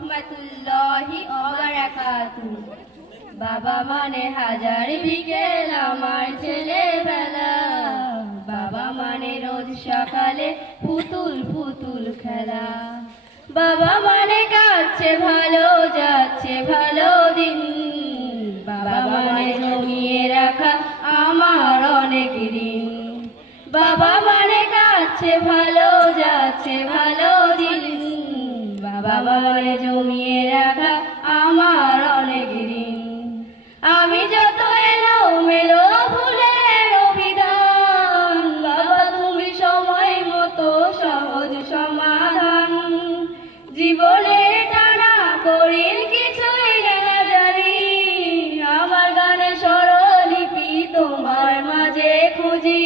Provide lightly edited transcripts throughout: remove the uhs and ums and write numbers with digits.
রহমাতুল্লাহি ওয়া বারাকাতুহু। বাবা মানে হাজার বিকেল আমার ছেলেবেলা, বাবা মানে রোজ সকালে পুতুল পুতুল খেলা। বাবা মানে কাটছে ভালো যাচ্ছে ভালো দিন, বাবা মানে জমিয়ে রাখা আমার অনেক ঋণ। বাবা মানে কাটছে ভালো যাচ্ছে ভালো দিন, বাবা মানে জমিয়ে রাখা আমার অনেক ঋণ। আমি যত এলো মেলো ভুলের অভিধান, বাবা তুমি সময় মতো সহজ সমাধান। জীবনে টানা করিল কিছুই না জানি, আমার গানে স্বরলিপি তোমার মাঝে খুঁজি।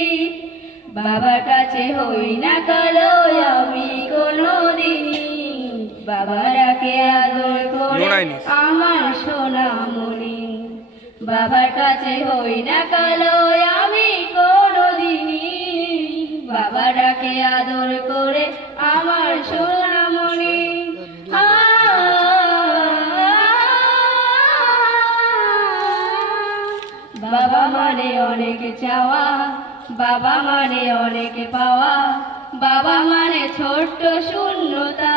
বাবার কাছে হই না কালো আমি কোনোদিন, বাবারাকে আদর করে আমার সোনামণি। বাবার কাছে হই না কালো আমি কোনোদিনই, বাবারাকে আদর করে আমার সোনামণি। বাবা মানে অনেক চাওয়া, বাবা মানে অনেক পাওয়া, বাবা মানে ছোট্ট শূন্যতা,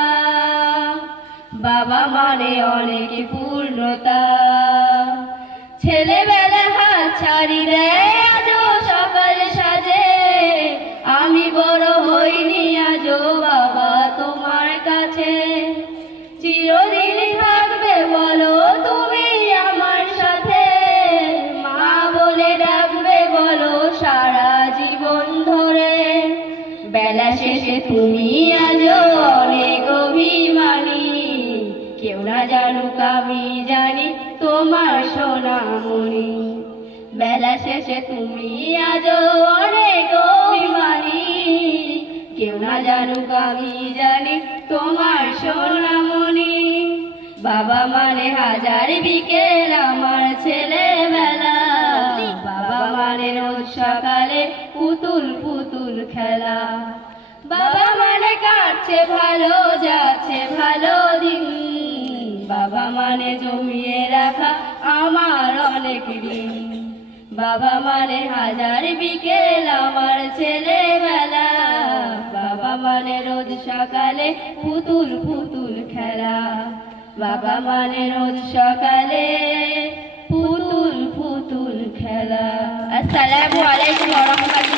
বাবা মানে অনেক পূর্ণতা। ছেলেবেলা হাত ছাড়ি দেয় আজও সকাল সাজে, আমি বড় হইনি আজও বাবা তোমার কাছে। চিরদিন থাকবে বলো তুমি আমার সাথে, মা বলে ডাকবে বলো সারা জীবন ধরে। বেলা শেষে তুমি আজও অনেক অভিমানী, কেউ না জানুক আমি জানি তোমার সোনামণি। বেলা শেষে তুমি আজও অনেক অভিমানী, কেউ না জানুক আমি জানি তোমার সোনামণি। বাবা মানে হাজার বিকেল আমার ছেলেবেলা, বাবা মানে রোজ সকালে পুতুল পুতুল খেলা। বাবা মানে কাটছে ভালো যাচ্ছে ভালো দিন, বাবা মানে জমিয়ে রাখা আমার অনেক ঋণ। বাবা মানে হাজার বিকেল আমার ছেলেবেলা, বাবা মানে রোজ সকালে পুতুল পুতুল খেলা। বাবা মানে রোজ সকালে পুতুল পুতুল খেলা। আসসালামু আলাইকুম ওয়া রাহমাতুল্লাহ।